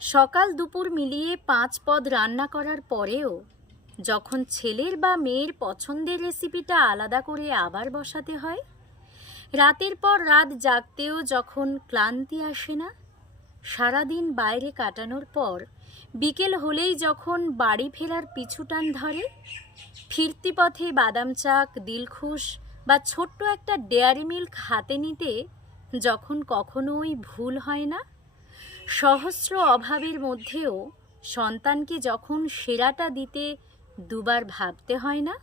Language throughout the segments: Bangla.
সকাল দুপুর মিলিয়ে পাঁচ পদ রান্না করার পরেও যখন ছেলের বা মেয়ের পছন্দের রেসিপিটা আলাদা করে আবার বসাতে হয়, রাতের পর রাত জাগতেও যখন ক্লান্তি আসে না, সারাদিন বাইরে কাটানোর পর বিকেল হলেই যখন বাড়ি ফেরার পিছুটান ধরে, ফিরতি পথে বাদাম চাক, দিলখুশ বা ছোট্ট একটা ডেয়ারি মিল্ক হাতে নিতে যখন কখনোই ভুল হয় না সহস্র অভাবের মধ্যেও সন্তানকে যখন সেরাটা দিতে দুবার ভাবতে হয় না?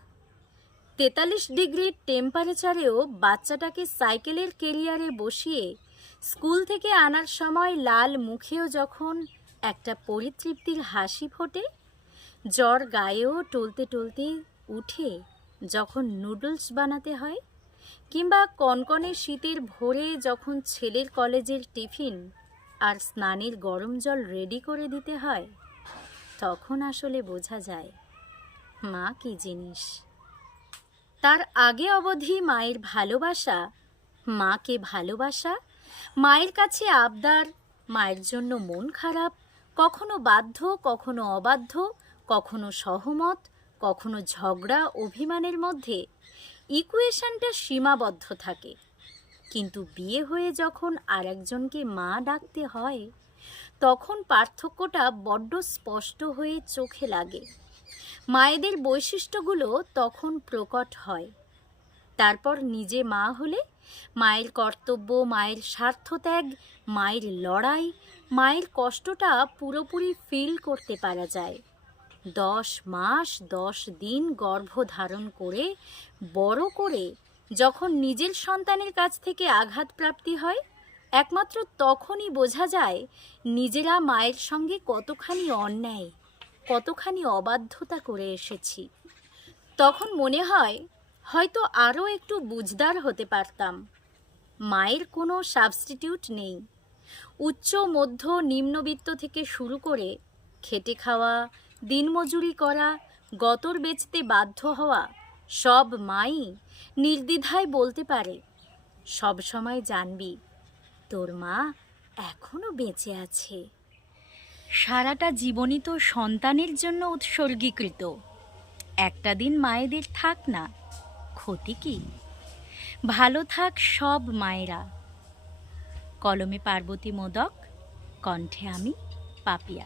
তেতাল্লিশ ডিগ্রির টেম্পারেচারেও বাচ্চাটাকে সাইকেলের কেরিয়ারে বসিয়ে স্কুল থেকে আনার সময় লাল মুখেও যখন একটা পরিতৃপ্তির হাসি ফোটে, জ্বর গায়েও টলতে টলতে উঠে যখন নুডলস বানাতে হয়, কিংবা কনকনে শীতের ভোরে যখন ছেলের কলেজের টিফিন আর স্নানের গরম জল রেডি করে দিতে হয়, তখন আসলে বোঝা যায়, মা কি জিনিস। তার আগে অবধি মায়ের ভালোবাসা, মাকে ভালোবাসা, মায়ের কাছে আবদার, মায়ের জন্য মন খারাপ, কখনো বাধ্য, কখনো অবাধ্য, কখনো সহমত, কখনো ঝগড়া, অভিমানের মধ্যে ইকুয়েশনটা সীমাবদ্ধ থাকে। কিন্তু বিয়ে হয়ে যখন আর একজনকে মা ডাকতে হয়, তখন পার্থক্যটা বড্ড স্পষ্ট হয়ে চোখে লাগে। মায়েদের বৈশিষ্ট্যগুলো তখন প্রকট হয়। তারপর নিজে মা হলে মায়ের কর্তব্য, মায়ের স্বার্থত্যাগ, মায়ের লড়াই, মায়ের কষ্টটা পুরোপুরি ফিল করতে পারা যায়। দশ মাস, দশ দিন গর্ভধারণ করে, বড় করে যখন নিজের সন্তানের কাছ থেকে আঘাত প্রাপ্তি হয়, একমাত্র তখনই বোঝা যায় নিজেরা মায়ের সঙ্গে কতখানি অন্যায়, কতখানি অবাধ্যতা করে এসেছি। তখন মনে হয়, হয়তো আরও একটু বুঝদার হতে পারতাম। মায়ের কোনো সাবস্টিটিউট নেই। উচ্চ, মধ্য, নিম্নবিত্ত থেকে শুরু করে খেটে খাওয়া, দিনমজুরি করা, গতর বেচতে বাধ্য হওয়া সব মাই নির্দ্বিধায় বলতে পারে, সব সময় জানবি, তোর মা এখনও বেঁচে আছে। সারাটা জীবনই তো সন্তানের জন্য উৎসর্গীকৃত। একটা দিন মায়েদের থাক না, ক্ষতি কি? ভালো থাক সব মায়েরা। কলমে পার্বতী মোদক, কণ্ঠে আমি পাপিয়া।